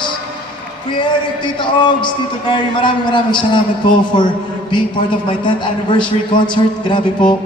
course, Kuya Eric, Tito Ogs, Tito Carrie, maraming salamat po for being part of my 10th anniversary concert. Grabe po.